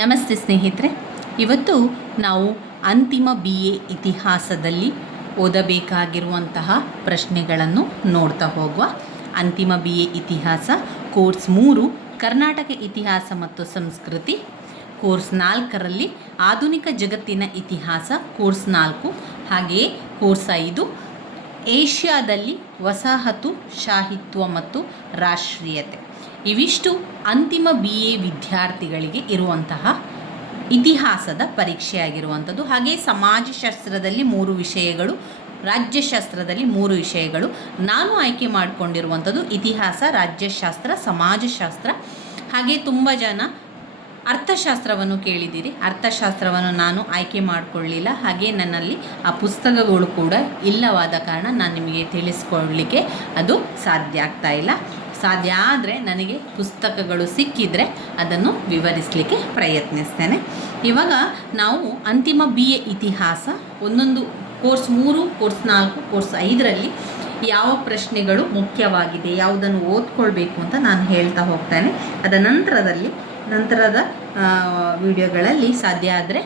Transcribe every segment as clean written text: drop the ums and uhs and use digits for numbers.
ನಮಸ್ತೆ ಸ್ನೇಹಿತರೆ, ಇವತ್ತು ನಾವು ಅಂತಿಮ BA ಇತಿಹಾಸದಲ್ಲಿ ಓದಬೇಕಾಗಿರುವಂತಹ ಪ್ರಶ್ನೆಗಳನ್ನು ನೋಡ್ತಾ ಹೋಗುವ. ಅಂತಿಮ BA ಇತಿಹಾಸ ಕೋರ್ಸ್ 3 ಕರ್ನಾಟಕ ಇತಿಹಾಸ ಮತ್ತು ಸಂಸ್ಕೃತಿ, ಕೋರ್ಸ್ 4ರಲ್ಲಿ ಆಧುನಿಕ ಜಗತ್ತಿನ ಇತಿಹಾಸ ಕೋರ್ಸ್ 4, ಹಾಗೆಯೇ ಕೋರ್ಸ್ 5 ಏಷ್ಯಾದಲ್ಲಿ ವಸಾಹತುಶಾಹಿತ್ವ ಮತ್ತು ರಾಷ್ಟ್ರೀಯತೆ. ಇವಿಷ್ಟು ಅಂತಿಮ BA ವಿದ್ಯಾರ್ಥಿಗಳಿಗೆ ಇರುವಂತಹ ಇತಿಹಾಸದ ಪರೀಕ್ಷೆಯಾಗಿರುವಂಥದ್ದು. ಹಾಗೆ ಸಮಾಜಶಾಸ್ತ್ರದಲ್ಲಿ 3 ವಿಷಯಗಳು, ರಾಜ್ಯಶಾಸ್ತ್ರದಲ್ಲಿ 3 ವಿಷಯಗಳು. ನಾನು ಆಯ್ಕೆ ಮಾಡಿಕೊಂಡಿರುವಂಥದ್ದು ಇತಿಹಾಸ, ರಾಜ್ಯಶಾಸ್ತ್ರ, ಸಮಾಜಶಾಸ್ತ್ರ. ಹಾಗೆ ತುಂಬ ಜನ ಅರ್ಥಶಾಸ್ತ್ರವನ್ನು ಕೇಳಿದ್ದೀರಿ. ಅರ್ಥಶಾಸ್ತ್ರವನ್ನು ನಾನು ಆಯ್ಕೆ ಮಾಡಿಕೊಳ್ಳಲಿಲ್ಲ. ಹಾಗೆ ನನ್ನಲ್ಲಿ ಆ ಪುಸ್ತಕಗಳು ಕೂಡ ಇಲ್ಲವಾದ ಕಾರಣ ನಾನು ನಿಮಗೆ ತಿಳಿಸ್ಕೊಳ್ಳಲಿಕ್ಕೆ ಅದು ಸಾಧ್ಯ ಆಗ್ತಾ ಇಲ್ಲ. ಸಾಧ್ಯ ಆದರೆ ನನಗೆ ಪುಸ್ತಕಗಳು ಸಿಕ್ಕಿದರೆ ಅದನ್ನು ವಿವರಿಸಲಿಕ್ಕೆ ಪ್ರಯತ್ನಿಸ್ತೇನೆ. ಇವಾಗ ನಾವು ಅಂತಿಮ BA ಇತಿಹಾಸ ಒಂದೊಂದು ಕೋರ್ಸ್ 3, ಕೋರ್ಸ್ 4, ಕೋರ್ಸ್ 5ರಲ್ಲಿ ಯಾವ ಪ್ರಶ್ನೆಗಳು ಮುಖ್ಯವಾಗಿದೆ, ಯಾವುದನ್ನು ಓದ್ಕೊಳ್ಬೇಕು ಅಂತ ನಾನು ಹೇಳ್ತಾ ಹೋಗ್ತೇನೆ. ನಂತರದ ವಿಡಿಯೋಗಳಲ್ಲಿ ಸಾಧ್ಯ ಆದರೆ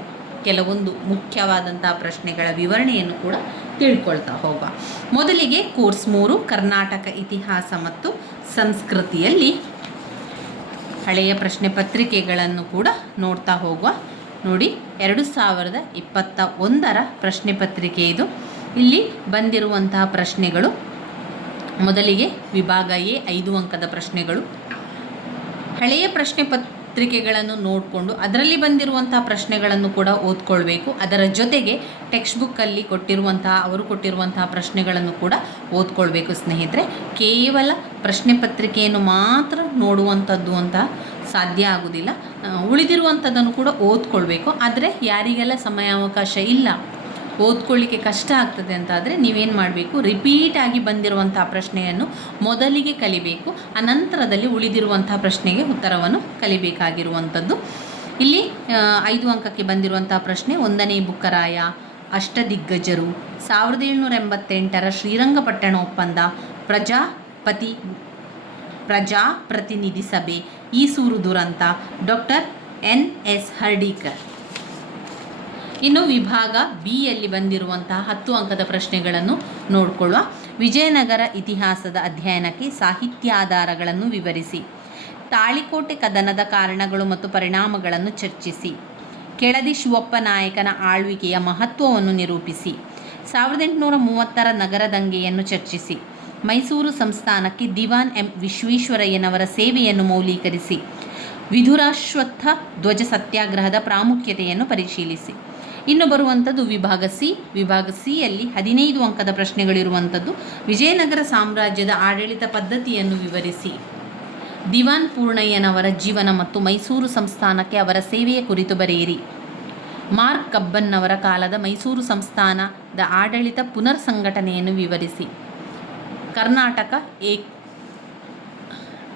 ಕೆಲವೊಂದು ಮುಖ್ಯವಾದಂಥ ಪ್ರಶ್ನೆಗಳ ವಿವರಣೆಯನ್ನು ಕೂಡ ತಿಳ್ಕೊಳ್ತಾ ಹೋಗುವ. ಮೊದಲಿಗೆ ಕೋರ್ಸ್ 3 ಕರ್ನಾಟಕ ಇತಿಹಾಸ ಮತ್ತು ಸಂಸ್ಕೃತಿಯಲ್ಲಿ ಹಳೆಯ ಪ್ರಶ್ನೆ ಪತ್ರಿಕೆಗಳನ್ನು ಕೂಡ ನೋಡ್ತಾ ಹೋಗುವ. ನೋಡಿ, 2021ರ ಪ್ರಶ್ನೆ ಪತ್ರಿಕೆ ಇದು. ಇಲ್ಲಿ ಬಂದಿರುವಂತಹ ಪ್ರಶ್ನೆಗಳು, ಮೊದಲಿಗೆ ವಿಭಾಗ A 5 ಅಂಕದ ಪ್ರಶ್ನೆಗಳು. ಹಳೆಯ ಪ್ರಶ್ನೆ ಪತ್ರಿಕೆಗಳನ್ನು ನೋಡಿಕೊಂಡು ಅದರಲ್ಲಿ ಬಂದಿರುವಂತಹ ಪ್ರಶ್ನೆಗಳನ್ನು ಕೂಡ ಓದ್ಕೊಳ್ಬೇಕು. ಅದರ ಜೊತೆಗೆ ಟೆಕ್ಸ್ಟ್ ಬುಕ್ಕಲ್ಲಿ ಅವರು ಕೊಟ್ಟಿರುವಂತಹ ಪ್ರಶ್ನೆಗಳನ್ನು ಕೂಡ ಓದ್ಕೊಳ್ಬೇಕು ಸ್ನೇಹಿತರೆ. ಕೇವಲ ಪ್ರಶ್ನೆ ಪತ್ರಿಕೆಯನ್ನು ಮಾತ್ರ ನೋಡುವಂಥದ್ದು ಅಂತ ಸಾಧ್ಯ ಆಗೋದಿಲ್ಲ. ಉಳಿದಿರುವಂಥದ್ದನ್ನು ಕೂಡ ಓದ್ಕೊಳ್ಬೇಕು. ಆದರೆ ಯಾರಿಗೆಲ್ಲ ಸಮಯಾವಕಾಶ ಇಲ್ಲ, ಓದ್ಕೊಳ್ಳಿಕ್ಕೆ ಕಷ್ಟ ಆಗ್ತದೆ ಅಂತಾದರೆ ನೀವೇನು ಮಾಡಬೇಕು, ರಿಪೀಟಾಗಿ ಬಂದಿರುವಂಥ ಪ್ರಶ್ನೆಯನ್ನು ಮೊದಲಿಗೆ ಕಲಿಬೇಕು. ಅನಂತರದಲ್ಲಿ ಉಳಿದಿರುವಂಥ ಪ್ರಶ್ನೆಗೆ ಉತ್ತರವನ್ನು ಕಲಿಬೇಕಾಗಿರುವಂಥದ್ದು. ಇಲ್ಲಿ 5 ಅಂಕಕ್ಕೆ ಬಂದಿರುವಂಥ ಪ್ರಶ್ನೆ, 1ನೇ ಬುಕ್ಕರಾಯ, ಅಷ್ಟದಿಗ್ಗಜರು, 1788ರ ಶ್ರೀರಂಗಪಟ್ಟಣ ಒಪ್ಪಂದ, ಪ್ರಜಾಪ್ರತಿನಿಧಿ ಸಭೆ, ಈಸೂರು ದುರಂತ, ಡಾಕ್ಟರ್ NS ಹರ್ಡೀಕರ್. ಇನ್ನು ವಿಭಾಗ Bಯಲ್ಲಿ ಬಂದಿರುವಂತಹ 10 ಅಂಕದ ಪ್ರಶ್ನೆಗಳನ್ನು ನೋಡಿಕೊಳ್ಳುವ. ವಿಜಯನಗರ ಇತಿಹಾಸದ ಅಧ್ಯಯನಕ್ಕೆ ಸಾಹಿತ್ಯಾಧಾರಗಳನ್ನು ವಿವರಿಸಿ, ತಾಳಿಕೋಟೆ ಕದನದ ಕಾರಣಗಳು ಮತ್ತು ಪರಿಣಾಮಗಳನ್ನು ಚರ್ಚಿಸಿ, ಕೆಳದಿ ಶಿವಪ್ಪ ನಾಯಕನ ಆಳ್ವಿಕೆಯ ಮಹತ್ವವನ್ನು ನಿರೂಪಿಸಿ, 1830ರ ನಗರ ದಂಗೆಯನ್ನು ಚರ್ಚಿಸಿ, ಮೈಸೂರು ಸಂಸ್ಥಾನಕ್ಕೆ ದಿವಾನ್ M ವಿಶ್ವೇಶ್ವರಯ್ಯನವರ ಸೇವೆಯನ್ನು ಮೌಲ್ಯೀಕರಿಸಿ, ವಿಧುರಾಶ್ವತ್ಥ ಧ್ವಜ ಸತ್ಯಾಗ್ರಹದ ಪ್ರಾಮುಖ್ಯತೆಯನ್ನು ಪರಿಶೀಲಿಸಿ. ಇನ್ನು ಬರುವಂಥದ್ದು ವಿಭಾಗ Cಯಲ್ಲಿ 15 ಅಂಕದ ಪ್ರಶ್ನೆಗಳಿರುವಂಥದ್ದು. ವಿಜಯನಗರ ಸಾಮ್ರಾಜ್ಯದ ಆಡಳಿತ ಪದ್ಧತಿಯನ್ನು ವಿವರಿಸಿ, ದಿವಾನ್ ಪೂರ್ಣಯ್ಯನವರ ಜೀವನ ಮತ್ತು ಮೈಸೂರು ಸಂಸ್ಥಾನಕ್ಕೆ ಅವರ ಸೇವೆಯ ಕುರಿತು ಬರೆಯಿರಿ, ಮಾರ್ಕ್ ಕಬ್ಬನ್ನವರ ಕಾಲದ ಮೈಸೂರು ಸಂಸ್ಥಾನದ ಆಡಳಿತ ಪುನರ್ ಸಂಘಟನೆಯನ್ನು ವಿವರಿಸಿ,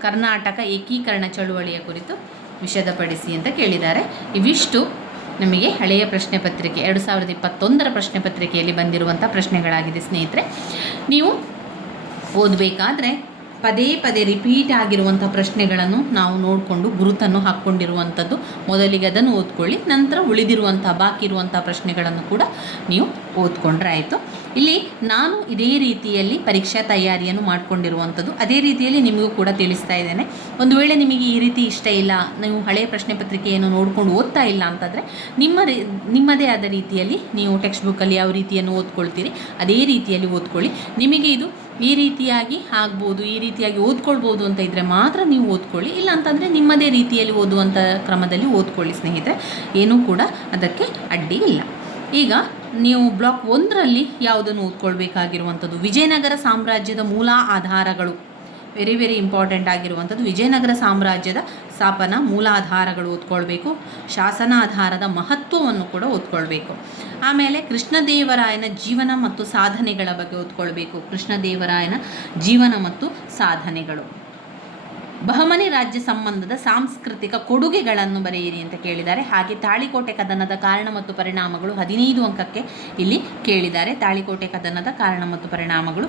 ಕರ್ನಾಟಕ ಏಕೀಕರಣ ಚಳುವಳಿಯ ಕುರಿತು ವಿಶದಪಡಿಸಿ ಅಂತ ಕೇಳಿದ್ದಾರೆ. ಇವಿಷ್ಟು ನಮಗೆ ಹಳೆಯ ಪ್ರಶ್ನೆ ಪತ್ರಿಕೆ 2021ರ ಪ್ರಶ್ನೆ ಪತ್ರಿಕೆಯಲ್ಲಿ ಬಂದಿರುವಂಥ ಪ್ರಶ್ನೆಗಳಾಗಿದೆ ಸ್ನೇಹಿತರೆ. ನೀವು ಓದಬೇಕಾದ್ರೆ ಪದೇ ಪದೇ ರಿಪೀಟ್ ಆಗಿರುವಂಥ ಪ್ರಶ್ನೆಗಳನ್ನು ನಾವು ನೋಡಿಕೊಂಡು ಗುರುತನ್ನು ಹಾಕ್ಕೊಂಡಿರುವಂಥದ್ದು. ಮೊದಲಿಗೆ ಅದನ್ನು ಓದ್ಕೊಳ್ಳಿ, ನಂತರ ಉಳಿದಿರುವಂಥ ಬಾಕಿ ಇರುವಂಥ ಪ್ರಶ್ನೆಗಳನ್ನು ಕೂಡ ನೀವು ಓದ್ಕೊಂಡ್ರೆ ಆಯಿತು. ಇಲ್ಲಿ ನಾನು ಇದೇ ರೀತಿಯಲ್ಲಿ ಪರೀಕ್ಷಾ ತಯಾರಿಯನ್ನು ಮಾಡಿಕೊಂಡಿರುವಂಥದ್ದು, ಅದೇ ರೀತಿಯಲ್ಲಿ ನಿಮಗೂ ಕೂಡ ತಿಳಿಸ್ತಾ ಇದ್ದೇನೆ. ಒಂದು ವೇಳೆ ನಿಮಗೆ ಈ ರೀತಿ ಇಷ್ಟ ಇಲ್ಲ, ನೀವು ಹಳೆಯ ಪ್ರಶ್ನೆ ಪತ್ರಿಕೆಯನ್ನು ನೋಡಿಕೊಂಡು ಓದ್ತಾ ಇಲ್ಲ ಅಂತಂದರೆ ನಿಮ್ಮದೇ ಆದ ರೀತಿಯಲ್ಲಿ ನೀವು ಟೆಕ್ಸ್ಟ್ ಬುಕ್ಕಲ್ಲಿ ಯಾವ ರೀತಿಯನ್ನು ಓದ್ಕೊಳ್ತೀರಿ ಅದೇ ರೀತಿಯಲ್ಲಿ ಓದ್ಕೊಳ್ಳಿ. ನಿಮಗೆ ಇದು ಈ ರೀತಿಯಾಗಿ ಆಗ್ಬೋದು, ಈ ರೀತಿಯಾಗಿ ಓದ್ಕೊಳ್ಬೋದು ಅಂತ ಇದ್ದರೆ ಮಾತ್ರ ನೀವು ಓದ್ಕೊಳ್ಳಿ. ಇಲ್ಲ ಅಂತಂದರೆ ನಿಮ್ಮದೇ ರೀತಿಯಲ್ಲಿ ಓದುವಂಥ ಕ್ರಮದಲ್ಲಿ ಓದ್ಕೊಳ್ಳಿ ಸ್ನೇಹಿತರೆ, ಏನೂ ಕೂಡ ಅದಕ್ಕೆ ಅಡ್ಡಿ ಇಲ್ಲ. ಈಗ ನೀವು ಬ್ಲಾಕ್ 1ರಲ್ಲಿ ಯಾವುದನ್ನು ಓದ್ಕೊಳ್ಬೇಕಾಗಿರುವಂಥದ್ದು, ವಿಜಯನಗರ ಸಾಮ್ರಾಜ್ಯದ ಮೂಲ ಆಧಾರಗಳು. ವೆರಿ ವೆರಿ ಇಂಪಾರ್ಟೆಂಟ್ ಆಗಿರುವಂಥದ್ದು. ವಿಜಯನಗರ ಸಾಮ್ರಾಜ್ಯದ ಸ್ಥಾಪನಾ ಮೂಲಾಧಾರಗಳು ಓದ್ಕೊಳ್ಬೇಕು. ಶಾಸನಾಧಾರದ ಮಹತ್ವವನ್ನು ಕೂಡ ಓದ್ಕೊಳ್ಬೇಕು. ಆಮೇಲೆ ಕೃಷ್ಣದೇವರಾಯನ ಜೀವನ ಮತ್ತು ಸಾಧನೆಗಳ ಬಗ್ಗೆ ಓದ್ಕೊಳ್ಬೇಕು. ಕೃಷ್ಣದೇವರಾಯನ ಜೀವನ ಮತ್ತು ಸಾಧನೆಗಳು. ಬಹಮನಿ ರಾಜ್ಯ ಸಂಬಂಧದ ಸಾಂಸ್ಕೃತಿಕ ಕೊಡುಗೆಗಳನ್ನು ಬರೆಯಿರಿ ಅಂತ ಕೇಳಿದ್ದಾರೆ. ಹಾಗೆ ತಾಳಿಕೋಟೆ ಕದನದ ಕಾರಣ ಮತ್ತು ಪರಿಣಾಮಗಳು 15 ಅಂಕಕ್ಕೆ ಇಲ್ಲಿ ಕೇಳಿದ್ದಾರೆ. ತಾಳಿಕೋಟೆ ಕದನದ ಕಾರಣ ಮತ್ತು ಪರಿಣಾಮಗಳು.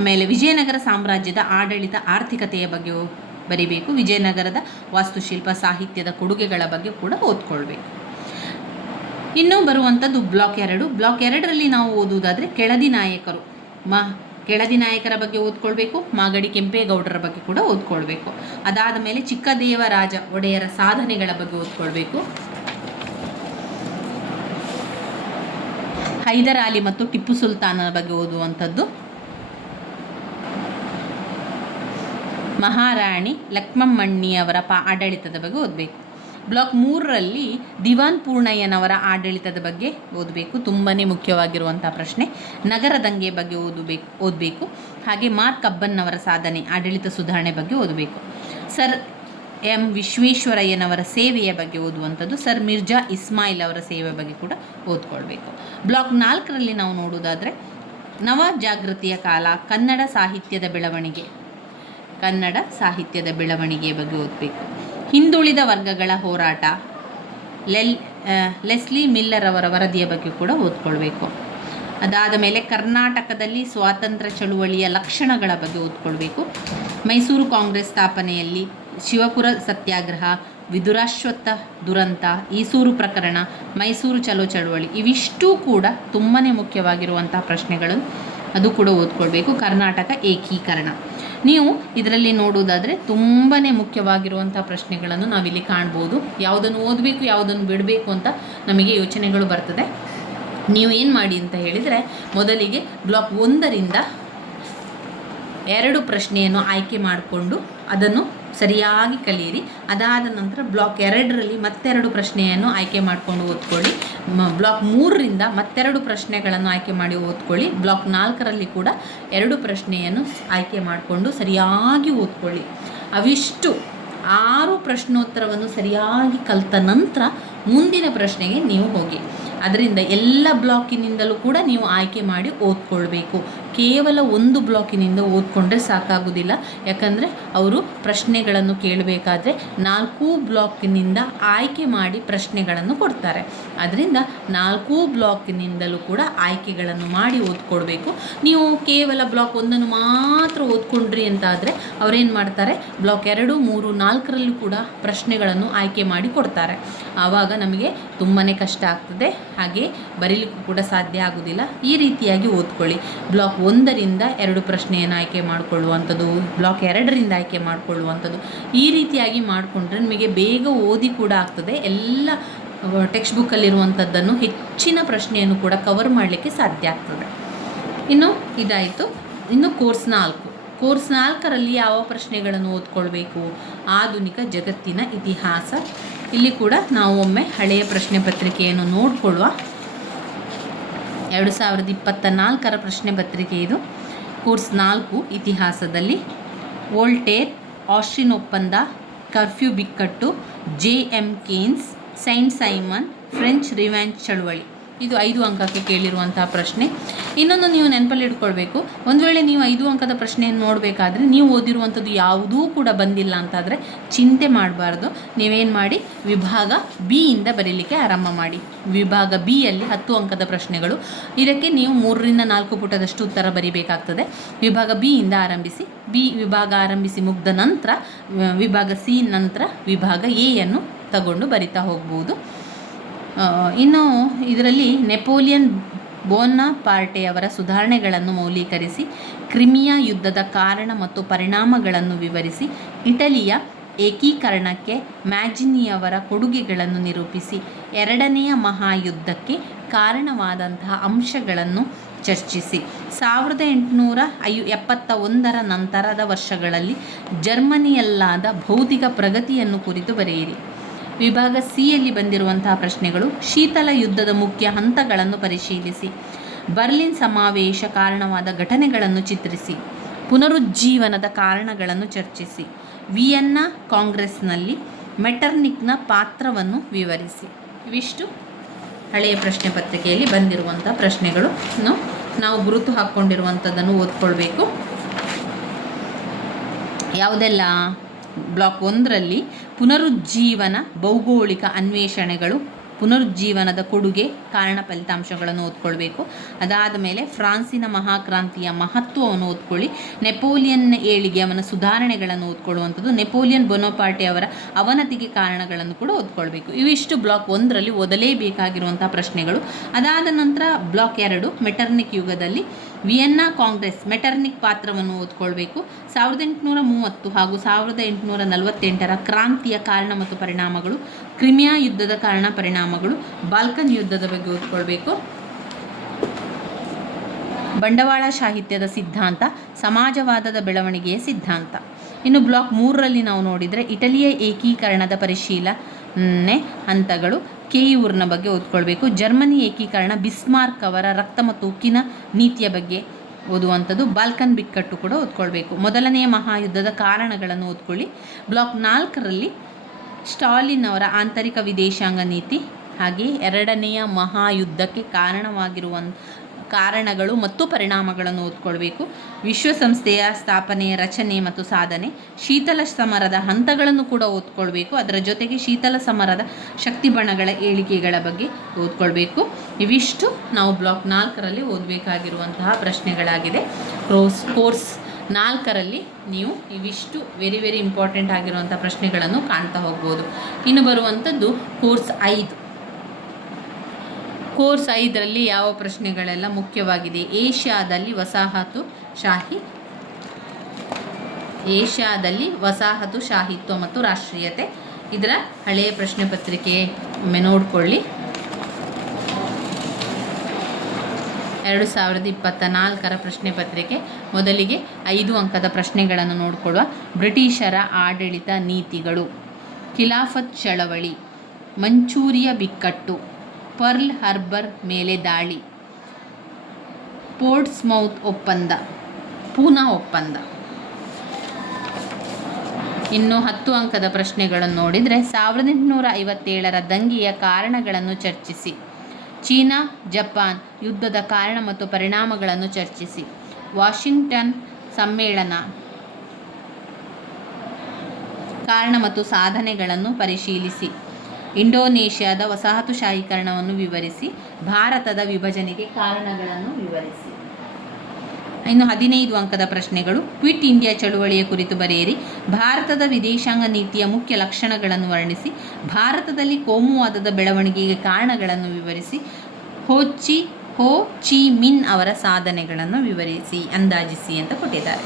ಆಮೇಲೆ ವಿಜಯನಗರ ಸಾಮ್ರಾಜ್ಯದ ಆಡಳಿತ ಆರ್ಥಿಕತೆಯ ಬಗ್ಗೆ ಬರಿಬೇಕು. ವಿಜಯನಗರದ ವಾಸ್ತುಶಿಲ್ಪ ಸಾಹಿತ್ಯದ ಕೊಡುಗೆಗಳ ಬಗ್ಗೆ ಕೂಡ ಓದ್ಕೊಳ್ಬೇಕು. ಇನ್ನು ಬರುವಂಥದ್ದು ಬ್ಲಾಕ್ 2. ಬ್ಲಾಕ್ 2ರಲ್ಲಿ ನಾವು ಓದುವುದಾದರೆ ಕೆಳದಿ ನಾಯಕರು, ಕೆಳದಿ ನಾಯಕರ ಬಗ್ಗೆ ಓದ್ಕೊಳ್ಬೇಕು. ಮಾಗಡಿ ಕೆಂಪೇಗೌಡರ ಬಗ್ಗೆ ಕೂಡ ಓದ್ಕೊಳ್ಬೇಕು. ಅದಾದ ಮೇಲೆ ಚಿಕ್ಕದೇವರಾಜ ಒಡೆಯರ ಸಾಧನೆಗಳ ಬಗ್ಗೆ ಓದ್ಕೊಳ್ಬೇಕು. ಹೈದರ್ ಅಲಿ ಮತ್ತು ಟಿಪ್ಪು ಸುಲ್ತಾನನ ಬಗ್ಗೆ ಓದುವಂಥದ್ದು. ಮಹಾರಾಣಿ ಲಕ್ಷ್ಮಮ್ಮಣ್ಣಿಯವರ ಆಡಳಿತದ ಬಗ್ಗೆ ಓದಬೇಕು. ಬ್ಲಾಕ್ 3ರಲ್ಲಿ ದಿವಾನ್ ಪೂರ್ಣಯ್ಯನವರ ಆಡಳಿತದ ಬಗ್ಗೆ ಓದಬೇಕು. ತುಂಬಾ ಮುಖ್ಯವಾಗಿರುವಂಥ ಪ್ರಶ್ನೆ. ನಗರ ದಂಗೆ ಬಗ್ಗೆ ಓದಬೇಕು. ಹಾಗೆ ಮಾರ್ಕ್ ಅಬ್ಬನ್ನವರ ಸಾಧನೆ, ಆಡಳಿತ ಸುಧಾರಣೆ ಬಗ್ಗೆ ಓದಬೇಕು. ಸರ್ ಎಂ ವಿಶ್ವೇಶ್ವರಯ್ಯನವರ ಸೇವೆಯ ಬಗ್ಗೆ ಓದುವಂಥದ್ದು. ಸರ್ ಮಿರ್ಜಾ ಇಸ್ಮಾಯಿಲ್ ಅವರ ಸೇವೆ ಬಗ್ಗೆ ಕೂಡ ಓದ್ಕೊಳ್ಬೇಕು. ಬ್ಲಾಕ್ 4ರಲ್ಲಿ ನಾವು ನೋಡುವುದಾದರೆ ನವ ಜಾಗೃತಿಯ ಕಾಲ, ಕನ್ನಡ ಸಾಹಿತ್ಯದ ಬೆಳವಣಿಗೆ ಬಗ್ಗೆ ಓದಬೇಕು. ಹಿಂದುಳಿದ ವರ್ಗಗಳ ಹೋರಾಟ, ಲೆಸ್ಲಿ ಮಿಲ್ಲರ್ ಅವರ ವರದಿಯ ಬಗ್ಗೆ ಕೂಡ ಓದ್ಕೊಳ್ಬೇಕು. ಅದಾದ ಮೇಲೆ ಕರ್ನಾಟಕದಲ್ಲಿ ಸ್ವಾತಂತ್ರ್ಯ ಚಳುವಳಿಯ ಲಕ್ಷಣಗಳ ಬಗ್ಗೆ ಓದ್ಕೊಳ್ಬೇಕು. ಮೈಸೂರು ಕಾಂಗ್ರೆಸ್ ಸ್ಥಾಪನೆಯಲ್ಲಿ ಶಿವಪುರ ಸತ್ಯಾಗ್ರಹ, ವಿದುರಾಶ್ವತ್ಥ ದುರಂತ, ಈಸೂರು ಪ್ರಕರಣ, ಮೈಸೂರು ಚಲೋ ಚಳುವಳಿ, ಇವಿಷ್ಟೂ ಕೂಡ ತುಂಬಾ ಮುಖ್ಯವಾಗಿರುವಂಥ ಪ್ರಶ್ನೆಗಳು, ಅದು ಕೂಡ ಓದ್ಕೊಳ್ಬೇಕು. ಕರ್ನಾಟಕ ಏಕೀಕರಣ, ನೀವು ಇದರಲ್ಲಿ ನೋಡುವುದಾದರೆ ತುಂಬಾ ಮುಖ್ಯವಾಗಿರುವಂಥ ಪ್ರಶ್ನೆಗಳನ್ನು ನಾವಿಲ್ಲಿ ಕಾಣ್ಬೋದು. ಯಾವುದನ್ನು ಓದಬೇಕು, ಯಾವುದನ್ನು ಬಿಡಬೇಕು ಅಂತ ನಮಗೆ ಯೋಚನೆಗಳು ಬರ್ತದೆ. ನೀವು ಏನು ಮಾಡಿ ಅಂತ ಹೇಳಿದರೆ, ಮೊದಲಿಗೆ ಬ್ಲಾಕ್ 1ರಿಂದ 2 ಪ್ರಶ್ನೆಯನ್ನು ಆಯ್ಕೆ ಮಾಡಿಕೊಂಡು ಅದನ್ನು ಸರಿಯಾಗಿ ಕಲಿಯಿರಿ. ಅದಾದ ನಂತರ ಬ್ಲಾಕ್ 2ರಲ್ಲಿ ಮತ್ತೆರಡು ಪ್ರಶ್ನೆಯನ್ನು ಆಯ್ಕೆ ಮಾಡಿಕೊಂಡು ಓದ್ಕೊಳ್ಳಿ. ಬ್ಲಾಕ್ 3ರಿಂದ ಮತ್ತೆರಡು ಪ್ರಶ್ನೆಗಳನ್ನು ಆಯ್ಕೆ ಮಾಡಿ ಓದ್ಕೊಳ್ಳಿ. ಬ್ಲಾಕ್ 4ರಲ್ಲಿ ಕೂಡ 2 ಪ್ರಶ್ನೆಯನ್ನು ಆಯ್ಕೆ ಮಾಡಿಕೊಂಡು ಸರಿಯಾಗಿ ಓದ್ಕೊಳ್ಳಿ. ಅವಿಷ್ಟು 6 ಪ್ರಶ್ನೋತ್ತರವನ್ನು ಸರಿಯಾಗಿ ಕಲಿತ ನಂತರ ಮುಂದಿನ ಪ್ರಶ್ನೆಗೆ ನೀವು ಹೋಗಿ. ಅದರಿಂದ ಎಲ್ಲ ಬ್ಲಾಕಿನಿಂದಲೂ ಕೂಡ ನೀವು ಆಯ್ಕೆ ಮಾಡಿ ಓದ್ಕೊಳ್ಬೇಕು. ಕೇವಲ ಒಂದು ಬ್ಲಾಕಿನಿಂದ ಓದ್ಕೊಂಡ್ರೆ ಸಾಕಾಗೋದಿಲ್ಲ. ಯಾಕಂದರೆ ಅವರು ಪ್ರಶ್ನೆಗಳನ್ನು ಕೇಳಬೇಕಾದ್ರೆ 4 ಬ್ಲಾಕಿನಿಂದ ಆಯ್ಕೆ ಮಾಡಿ ಪ್ರಶ್ನೆಗಳನ್ನು ಕೊಡ್ತಾರೆ. ಅದರಿಂದ 4 ಬ್ಲಾಕಿನಿಂದಲೂ ಕೂಡ ಆಯ್ಕೆಗಳನ್ನು ಮಾಡಿ ಓದ್ಕೊಳ್ಬೇಕು. ನೀವು ಕೇವಲ ಬ್ಲಾಕ್ 1 ಮಾತ್ರ ಓದ್ಕೊಂಡ್ರಿ ಅಂತಾದರೆ ಅವರೇನು ಮಾಡ್ತಾರೆ, ಬ್ಲಾಕ್ 2, 3, 4ರಲ್ಲೂ ಕೂಡ ಪ್ರಶ್ನೆಗಳನ್ನು ಆಯ್ಕೆ ಮಾಡಿ ಕೊಡ್ತಾರೆ. ಆವಾಗ ನಮಗೆ ತುಂಬಾ ಕಷ್ಟ ಆಗ್ತದೆ, ಹಾಗೆ ಬರೀಲಿಕ್ಕೂ ಕೂಡ ಸಾಧ್ಯ ಆಗೋದಿಲ್ಲ. ಈ ರೀತಿಯಾಗಿ ಓದ್ಕೊಳ್ಳಿ. ಬ್ಲಾಕ್ 1ರಿಂದ 2 ಪ್ರಶ್ನೆಯನ್ನು ಆಯ್ಕೆ ಮಾಡಿಕೊಳ್ಳುವಂಥದ್ದು, ಬ್ಲಾಕ್ 2ರಿಂದ ಆಯ್ಕೆ ಮಾಡಿಕೊಳ್ಳುವಂಥದ್ದು, ಈ ರೀತಿಯಾಗಿ ಮಾಡಿಕೊಂಡ್ರೆ ನಿಮಗೆ ಬೇಗ ಓದಿ ಕೂಡ ಆಗ್ತದೆ. ಎಲ್ಲ ಟೆಕ್ಸ್ಟ್ ಬುಕ್ಕಲ್ಲಿರುವಂಥದ್ದನ್ನು ಹೆಚ್ಚಿನ ಪ್ರಶ್ನೆಯನ್ನು ಕೂಡ ಕವರ್ ಮಾಡಲಿಕ್ಕೆ ಸಾಧ್ಯ ಆಗ್ತದೆ. ಇನ್ನು ಇದಾಯಿತು. ಇನ್ನು ಕೋರ್ಸ್ 4ರಲ್ಲಿ ಯಾವ ಪ್ರಶ್ನೆಗಳನ್ನು ಓದ್ಕೊಳ್ಬೇಕು? ಆಧುನಿಕ ಜಗತ್ತಿನ ಇತಿಹಾಸ. ಇಲ್ಲಿ ಕೂಡ ನಾವು ಒಮ್ಮೆ ಹಳೆಯ ಪ್ರಶ್ನೆ ಪತ್ರಿಕೆಯನ್ನು ನೋಡಿಕೊಳ್ಳುವ. 2024ರ ಪ್ರಶ್ನೆ ಪತ್ರಿಕೆ ಇದು. ಕೋರ್ಸ್ 4 ಇತಿಹಾಸದಲ್ಲಿ ವೋಲ್ಟೇರ್, ಆಸ್ಟ್ರಿನ್ ಒಪ್ಪಂದ, ಕರ್ಫ್ಯೂ ಬಿಕ್ಕಟ್ಟು, JM ಕೇನ್ಸ್, Saint Simon, French revenge ಚಳುವಳಿ. ಇದು 5 ಅಂಕಕ್ಕೆ ಕೇಳಿರುವಂತಹ ಪ್ರಶ್ನೆ. ಇನ್ನೊಂದು ನೀವು ನೆನಪಲ್ಲಿ ಇಟ್ಕೊಳ್ಬೇಕು, ಒಂದು ವೇಳೆ ನೀವು 5 ಅಂಕದ ಪ್ರಶ್ನೆಯನ್ನು ನೋಡಬೇಕಾದ್ರೆ ನೀವು ಓದಿರುವಂಥದ್ದು ಯಾವುದೂ ಕೂಡ ಬಂದಿಲ್ಲ ಅಂತಾದರೆ ಚಿಂತೆ ಮಾಡಬಾರ್ದು. ನೀವೇನು ಮಾಡಿ, ವಿಭಾಗ B ಇಂದ ಬರೀಲಿಕ್ಕೆ ಆರಂಭ ಮಾಡಿ. ವಿಭಾಗ B ಯಲ್ಲಿ 10 ಅಂಕದ ಪ್ರಶ್ನೆಗಳು. ಇದಕ್ಕೆ ನೀವು 3ರಿಂದ 4 ಪುಟದಷ್ಟು ಉತ್ತರ ಬರೀಬೇಕಾಗ್ತದೆ. ವಿಭಾಗ B ಇಂದ ಆರಂಭಿಸಿ. ವಿಭಾಗ ಆರಂಭಿಸಿ ಮುಗ್ದ ನಂತರ ವಿಭಾಗ C ನಂತರ ವಿಭಾಗ A ಯನ್ನು ತಗೊಂಡು ಬರಿತಾ ಹೋಗ್ಬೋದು. ಇನ್ನು ಇದರಲ್ಲಿ ನೆಪೋಲಿಯನ್ ಬೋನಾಪಾರ್ಟೆಯವರ ಸುಧಾರಣೆಗಳನ್ನು ಮೌಲ್ಯೀಕರಿಸಿ, ಕ್ರಿಮಿಯಾ ಯುದ್ಧದ ಕಾರಣ ಮತ್ತು ಪರಿಣಾಮಗಳನ್ನು ವಿವರಿಸಿ, ಇಟಲಿಯ ಏಕೀಕರಣಕ್ಕೆ ಮ್ಯಾಜಿನಿಯವರ ಕೊಡುಗೆಗಳನ್ನು ನಿರೂಪಿಸಿ, 2ನೇ ಮಹಾಯುದ್ಧಕ್ಕೆ ಕಾರಣವಾದಂತಹ ಅಂಶಗಳನ್ನು ಚರ್ಚಿಸಿ, 1871ರ ನಂತರದ ವರ್ಷಗಳಲ್ಲಿ ಜರ್ಮನಿಯಲ್ಲಾದ ಭೌತಿಕ ಪ್ರಗತಿಯನ್ನು ಕುರಿತು ಬರೆಯಿರಿ. ವಿಭಾಗ C ಯಲ್ಲಿ ಬಂದಿರುವಂತಹ ಪ್ರಶ್ನೆಗಳು: ಶೀತಲ ಯುದ್ಧದ ಮುಖ್ಯ ಹಂತಗಳನ್ನು ಪರಿಶೀಲಿಸಿ, ಬರ್ಲಿನ್ ಸಮಾವೇಶ ಕಾರಣವಾದ ಘಟನೆಗಳನ್ನು ಚಿತ್ರಿಸಿ, ಪುನರುಜ್ಜೀವನದ ಕಾರಣಗಳನ್ನು ಚರ್ಚಿಸಿ, ವಿಯೆನ್ನಾ ಕಾಂಗ್ರೆಸ್ನಲ್ಲಿ ಮೆಟರ್ನಿಕ್ನ ಪಾತ್ರವನ್ನು ವಿವರಿಸಿ. ಇವಿಷ್ಟು ಹಳೆಯ ಪ್ರಶ್ನೆ ಪತ್ರಿಕೆಯಲ್ಲಿ ಬಂದಿರುವಂಥ ಪ್ರಶ್ನೆಗಳು. ನಾವು ಗುರುತು ಹಾಕ್ಕೊಂಡಿರುವಂಥದ್ದನ್ನು ಓದ್ಕೊಳ್ಬೇಕು. ಯಾವುದೆಲ್ಲ? ಬ್ಲಾಕ್ 1ರಲ್ಲಿ ಪುನರುಜ್ಜೀವನ, ಭೌಗೋಳಿಕ ಅನ್ವೇಷಣೆಗಳು, ಪುನರುಜ್ಜೀವನದ ಕೊಡುಗೆ ಕಾರಣ ಫಲಿತಾಂಶಗಳನ್ನು ಓದ್ಕೊಳ್ಬೇಕು. ಅದಾದ ಮೇಲೆ ಫ್ರಾನ್ಸಿನ ಮಹಾಕ್ರಾಂತಿಯ ಮಹತ್ವವನ್ನು ಓದ್ಕೊಳ್ಳಿ. ನೆಪೋಲಿಯನ್ ಏಳಿಗೆ ಅವನ ಸುಧಾರಣೆಗಳನ್ನು ಓದ್ಕೊಳ್ಳುವಂಥದ್ದು. ನೆಪೋಲಿಯನ್ ಬೊನಪಾರ್ಟೆ ಅವರ ಅವನತಿಗೆ ಕಾರಣಗಳನ್ನು ಕೂಡ ಓದ್ಕೊಳ್ಬೇಕು. ಇವಿಷ್ಟು ಬ್ಲಾಕ್ 1ರಲ್ಲಿ ಓದಲೇಬೇಕಾಗಿರುವಂಥ ಪ್ರಶ್ನೆಗಳು. ಅದಾದ ನಂತರ ಬ್ಲಾಕ್ 2 ಮೆಟರ್ನಿಕ್ ಯುಗದಲ್ಲಿ ವಿಯೆನ್ನಾ ಕಾಂಗ್ರೆಸ್ ಮೆಟರ್ನಿಕ್ ಪಾತ್ರವನ್ನು ಓದ್ಕೊಳ್ಬೇಕು. 1830 ಹಾಗೂ 1848ರ ಕ್ರಾಂತಿಯ ಕಾರಣ ಮತ್ತು ಪರಿಣಾಮಗಳು, ಕ್ರಿಮಿಯಾ ಯುದ್ಧದ ಕಾರಣ ಪರಿಣಾಮಗಳು, ಬಾಲ್ಕನ್ ಯುದ್ಧದ ಬಗ್ಗೆ ಓದ್ಕೊಳ್ಬೇಕು. ಬಂಡವಾಳ ಸಾಹಿತ್ಯದ ಸಿದ್ಧಾಂತ, ಸಮಾಜವಾದದ ಬೆಳವಣಿಗೆಯ ಸಿದ್ಧಾಂತ. ಇನ್ನು ಬ್ಲಾಕ್ 3ರಲ್ಲಿ ನಾವು ನೋಡಿದರೆ ಇಟಲಿಯ ಏಕೀಕರಣದ ಪರಿಶೀಲನೆ ಹಂತಗಳು, ಕೇಯೂರ್ನ ಬಗ್ಗೆ ಓದ್ಕೊಳ್ಬೇಕು. ಜರ್ಮನಿ ಏಕೀಕರಣ, ಬಿಸ್ಮಾರ್ಕ್ ಅವರ ರಕ್ತ ಮತ್ತು ಉಕ್ಕಿನ ನೀತಿಯ ಬಗ್ಗೆ ಓದುವಂಥದ್ದು. ಬಾಲ್ಕನ್ ಬಿಕ್ಕಟ್ಟು ಕೂಡ ಓದ್ಕೊಳ್ಬೇಕು. ಮೊದಲನೆಯ ಮಹಾಯುದ್ಧದ ಕಾರಣಗಳನ್ನು ಓದ್ಕೊಳ್ಳಿ. ಬ್ಲಾಕ್ 4ರಲ್ಲಿ ಸ್ಟಾಲಿನ್ ಅವರ ಆಂತರಿಕ ವಿದೇಶಾಂಗ ನೀತಿ, ಹಾಗೆ ಎರಡನೆಯ ಮಹಾಯುದ್ಧಕ್ಕೆ ಕಾರಣಗಳು ಮತ್ತು ಪರಿಣಾಮಗಳನ್ನು ಓದ್ಕೊಳ್ಬೇಕು. ವಿಶ್ವಸಂಸ್ಥೆಯ ಸ್ಥಾಪನೆಯ ರಚನೆ ಮತ್ತು ಸಾಧನೆ, ಶೀತಲ ಸಮರದ ಹಂತಗಳನ್ನು ಕೂಡ ಓದ್ಕೊಳ್ಬೇಕು. ಅದರ ಜೊತೆಗೆ ಶೀತಲ ಸಮರದ ಶಕ್ತಿ ಬಣಗಳ ಏಳಿಗೆಗಳ ಬಗ್ಗೆ ಓದ್ಕೊಳ್ಬೇಕು. ಇವಿಷ್ಟು ನಾವು ಬ್ಲಾಕ್ 4ರಲ್ಲಿ ಓದಬೇಕಾಗಿರುವಂತಹ ಪ್ರಶ್ನೆಗಳಾಗಿದೆ. ಕೋರ್ಸ್ 4ರಲ್ಲಿ ನೀವು ಇವಿಷ್ಟು ವೆರಿ ಇಂಪಾರ್ಟೆಂಟ್ ಆಗಿರುವಂಥ ಪ್ರಶ್ನೆಗಳನ್ನು ಕಾಣ್ತಾ ಹೋಗ್ಬೋದು. ಇನ್ನು ಬರುವಂಥದ್ದು ಕೋರ್ಸ್ 5. ಕೋರ್ಸ್ 5ರಲ್ಲಿ ಯಾವ ಪ್ರಶ್ನೆಗಳೆಲ್ಲ ಮುಖ್ಯವಾಗಿದೆ? ಏಷ್ಯಾದಲ್ಲಿ ವಸಾಹತುಶಾಹಿತ್ವ ಮತ್ತು ರಾಷ್ಟ್ರೀಯತೆ, ಇದರ ಹಳೆಯ ಪ್ರಶ್ನೆ ಪತ್ರಿಕೆ ಒಮ್ಮೆ ನೋಡಿಕೊಳ್ಳಿ. 2024ರ ಪ್ರಶ್ನೆ ಪತ್ರಿಕೆ. ಮೊದಲಿಗೆ 5 ಅಂಕದ ಪ್ರಶ್ನೆಗಳನ್ನು ನೋಡಿಕೊಳ್ಳುವ. ಬ್ರಿಟಿಷರ ಆಡಳಿತ ನೀತಿಗಳು, ಖಿಲಾಫತ್ ಚಳವಳಿ, ಮಂಚೂರಿಯ ಬಿಕ್ಕಟ್ಟು, ಪರ್ಲ್ ಹಾರ್ಬರ್ ಮೇಲೆ ದಾಳಿ, ಪೋರ್ಟ್ಸ್ಮೌತ್ ಒಪ್ಪಂದ, ಪೂನಾ ಒಪ್ಪಂದ. ಇನ್ನು 10 ಅಂಕದ ಪ್ರಶ್ನೆಗಳನ್ನು ನೋಡಿದರೆ 1857ರ ದಂಗೆಯ ಕಾರಣಗಳನ್ನು ಚರ್ಚಿಸಿ, ಚೀನಾ ಜಪಾನ್ ಯುದ್ಧದ ಕಾರಣ ಮತ್ತು ಪರಿಣಾಮಗಳನ್ನು ಚರ್ಚಿಸಿ, ವಾಷಿಂಗ್ಟನ್ ಸಮ್ಮೇಳನ ಕಾರಣ ಮತ್ತು ಸಾಧನೆಗಳನ್ನು ಪರಿಶೀಲಿಸಿ, ಇಂಡೋನೇಷ್ಯಾದ ವಸಾಹತುಶಾಹೀಕರಣವನ್ನು ವಿವರಿಸಿ, ಭಾರತದ ವಿಭಜನೆಗೆ ಕಾರಣಗಳನ್ನು ವಿವರಿಸಿ. ಇನ್ನು 15 ಅಂಕದ ಪ್ರಶ್ನೆಗಳು. ಕ್ವಿಟ್ ಇಂಡಿಯಾ ಚಳುವಳಿಯ ಕುರಿತು ಬರೆಯಿರಿ. ಭಾರತದ ವಿದೇಶಾಂಗ ನೀತಿಯ ಮುಖ್ಯ ಲಕ್ಷಣಗಳನ್ನು ವರ್ಣಿಸಿ, ಭಾರತದಲ್ಲಿ ಕೋಮುವಾದದ ಬೆಳವಣಿಗೆಗೆ ಕಾರಣಗಳನ್ನು ವಿವರಿಸಿ, ಹೋ ಚಿ ಮಿನ್ ಅವರ ಸಾಧನೆಗಳನ್ನು ವಿವರಿಸಿ, ಅಂದಾಜಿಸಿ ಅಂತ ಕೊಟ್ಟಿದ್ದಾರೆ.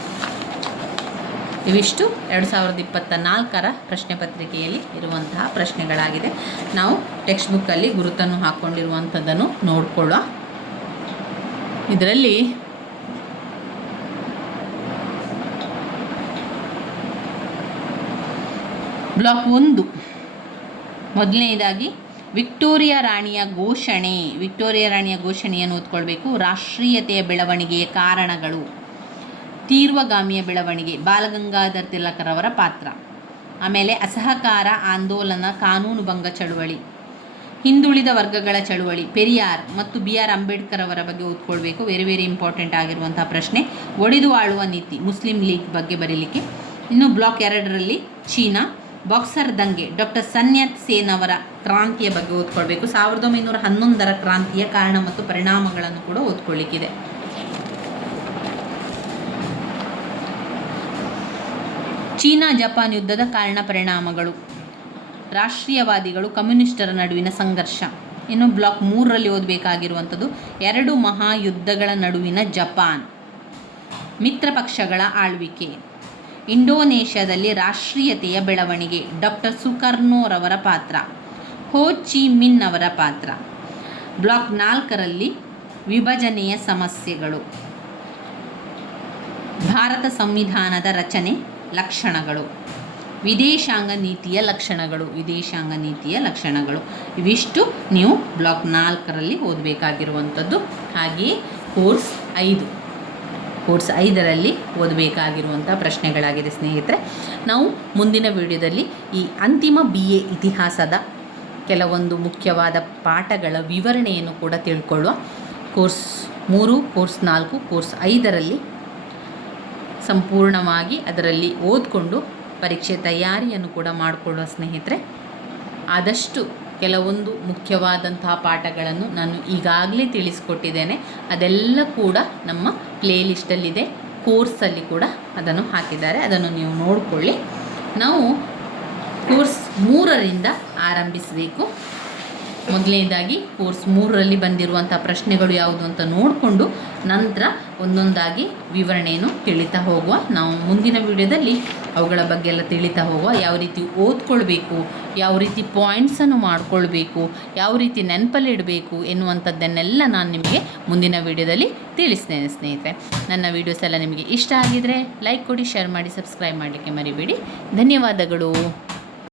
ಇವಿಷ್ಟು 2024ರ ಪ್ರಶ್ನೆ ಪತ್ರಿಕೆಯಲ್ಲಿ ಇರುವಂತಹ ಪ್ರಶ್ನೆಗಳಾಗಿದೆ. ನಾವು ಟೆಕ್ಸ್ಟ್ ಬುಕ್ಕಲ್ಲಿ ಗುರುತನ್ನು ಹಾಕ್ಕೊಂಡಿರುವಂಥದ್ದನ್ನು ನೋಡಿಕೊಳ್ಳುವ. ಇದರಲ್ಲಿ ಬ್ಲಾಕ್ 1 ಮೊದಲನೇದಾಗಿ ವಿಕ್ಟೋರಿಯಾ ರಾಣಿಯ ಘೋಷಣೆಯನ್ನು ಓದ್ಕೊಳ್ಬೇಕು. ರಾಷ್ಟ್ರೀಯತೆಯ ಬೆಳವಣಿಗೆಯ ಕಾರಣಗಳು, ತೀವ್ರಗಾಮಿಯ ಬೆಳವಣಿಗೆ, ಬಾಲಗಂಗಾಧರ್ ತಿಲಕರವರ ಪಾತ್ರ. ಆಮೇಲೆ ಅಸಹಕಾರ ಆಂದೋಲನ, ಕಾನೂನುಭಂಗ ಚಳುವಳಿ, ಹಿಂದುಳಿದ ವರ್ಗಗಳ ಚಳುವಳಿ, ಪೆರಿಯಾರ್ ಮತ್ತು BR ಅಂಬೇಡ್ಕರ್ ಅವರ ಬಗ್ಗೆ ಓದ್ಕೊಳ್ಬೇಕು. ವೆರಿ ಇಂಪಾರ್ಟೆಂಟ್ ಆಗಿರುವಂಥ ಪ್ರಶ್ನೆ. ಒಡೆದು ಆಳುವ ನೀತಿ, ಮುಸ್ಲಿಂ ಲೀಗ್ ಬಗ್ಗೆ ಬರೀಲಿಕ್ಕೆ. ಇನ್ನು ಬ್ಲಾಕ್ 2ರಲ್ಲಿ ಚೀನಾ, ಬಾಕ್ಸರ್ ದಂಗೆ, ಡಾಕ್ಟರ್ ಸನ್ ಯತ್ ಸೇನ್ ಅವರ ಕ್ರಾಂತಿಯ ಬಗ್ಗೆ ಓದ್ಕೊಳ್ಬೇಕು. 1911ರ ಕ್ರಾಂತಿಯ ಕಾರಣ ಮತ್ತು ಪರಿಣಾಮಗಳನ್ನು ಕೂಡ ಓದ್ಕೊಳ್ಳಿಕ್ಕಿದೆ. ಚೀನಾ ಜಪಾನ್ ಯುದ್ಧದ ಕಾರಣ ಪರಿಣಾಮಗಳು, ರಾಷ್ಟ್ರೀಯವಾದಿಗಳು ಕಮ್ಯುನಿಸ್ಟರ ನಡುವಿನ ಸಂಘರ್ಷ. ಇನ್ನು ಬ್ಲಾಕ್ 3ರಲ್ಲಿ ಓದಬೇಕಾಗಿರುವಂಥದ್ದು 2 ಮಹಾಯುದ್ಧಗಳ ನಡುವಿನ ಜಪಾನ್, ಮಿತ್ರಪಕ್ಷಗಳ ಆಳ್ವಿಕೆ, ಇಂಡೋನೇಷ್ಯಾದಲ್ಲಿ ರಾಷ್ಟ್ರೀಯತೆಯ ಬೆಳವಣಿಗೆ, ಡಾಕ್ಟರ್ ಸುಕರ್ನೋರವರ ಪಾತ್ರ, ಹೋ ಚಿ ಮಿನ್ ಅವರ ಪಾತ್ರ. ಬ್ಲಾಕ್ 4ರಲ್ಲಿ ವಿಭಜನೆಯ ಸಮಸ್ಯೆಗಳು, ಭಾರತ ಸಂವಿಧಾನದ ರಚನೆ, ಲಕ್ಷಣಗಳು, ವಿದೇಶಾಂಗ ನೀತಿಯ ಲಕ್ಷಣಗಳು. ಇವಿಷ್ಟು ನೀವು ಬ್ಲಾಕ್ 4ರಲ್ಲಿ ಓದಬೇಕಾಗಿರುವಂಥದ್ದು. ಹಾಗೆಯೇ ಕೋರ್ಸ್ 5ರಲ್ಲಿ ಓದಬೇಕಾಗಿರುವಂಥ ಪ್ರಶ್ನೆಗಳಾಗಿದೆ ಸ್ನೇಹಿತರೆ. ನಾವು ಮುಂದಿನ ವಿಡಿಯೋದಲ್ಲಿ ಈ ಅಂತಿಮ BA ಇತಿಹಾಸದ ಕೆಲವೊಂದು ಮುಖ್ಯವಾದ ಪಾಠಗಳ ವಿವರಣೆಯನ್ನು ಕೂಡ ತಿಳ್ಕೊಳ್ಳುವ. ಕೋರ್ಸ್ 3, ಕೋರ್ಸ್ 4, ಕೋರ್ಸ್ 5ರಲ್ಲಿ ಸಂಪೂರ್ಣವಾಗಿ ಅದರಲ್ಲಿ ಓದಿಕೊಂಡು ಪರೀಕ್ಷೆ ತಯಾರಿಯನ್ನು ಕೂಡ ಮಾಡಿಕೊಳ್ಳುವ ಸ್ನೇಹಿತರೆ. ಆದಷ್ಟು ಕೆಲವೊಂದು ಮುಖ್ಯವಾದಂತಹ ಪಾಠಗಳನ್ನು ನಾನು ಈಗಾಗಲೇ ತಿಳಿಸ್ಕೊಟ್ಟಿದ್ದೇನೆ. ಅದೆಲ್ಲ ಕೂಡ ನಮ್ಮ ಪ್ಲೇಲಿಸ್ಟಲ್ಲಿದೆ, ಕೋರ್ಸಲ್ಲಿ ಕೂಡ ಅದನ್ನು ಹಾಕಿದ್ದಾರೆ, ಅದನ್ನು ನೀವು ನೋಡಿಕೊಳ್ಳಿ. ನಾವು ಕೋರ್ಸ್ 3ರಿಂದ ಆರಂಭಿಸಬೇಕು. ಮೊದಲನೇದಾಗಿ ಕೋರ್ಸ್ 3ರಲ್ಲಿ ಬಂದಿರುವಂಥ ಪ್ರಶ್ನೆಗಳು ಯಾವುದು ಅಂತ ನೋಡಿಕೊಂಡು ನಂತರ ಒಂದೊಂದಾಗಿ ವಿವರಣೆಯನ್ನು ತಿಳಿತಾ ಹೋಗುವ. ನಾವು ಮುಂದಿನ ವಿಡಿಯೋದಲ್ಲಿ ಅವುಗಳ ಬಗ್ಗೆ ಎಲ್ಲ ತಿಳಿತಾ ಹೋಗುವ. ಯಾವ ರೀತಿ ಓದ್ಕೊಳ್ಬೇಕು, ಯಾವ ರೀತಿ ಪಾಯಿಂಟ್ಸನ್ನು ಮಾಡ್ಕೊಳ್ಬೇಕು, ಯಾವ ರೀತಿ ನೆನಪಲ್ಲಿಡಬೇಕು ಎನ್ನುವಂಥದ್ದನ್ನೆಲ್ಲ ನಾನು ನಿಮಗೆ ಮುಂದಿನ ವಿಡಿಯೋದಲ್ಲಿ ತಿಳಿಸ್ತೇನೆ ಸ್ನೇಹಿತರೆ. ನನ್ನ ವೀಡಿಯೋಸ್ ಎಲ್ಲ ನಿಮಗೆ ಇಷ್ಟ ಆಗಿದರೆ ಲೈಕ್ ಕೊಡಿ, ಶೇರ್ ಮಾಡಿ, ಸಬ್ಸ್ಕ್ರೈಬ್ ಮಾಡಲಿಕ್ಕೆ ಮರಿಬೇಡಿ. ಧನ್ಯವಾದಗಳು.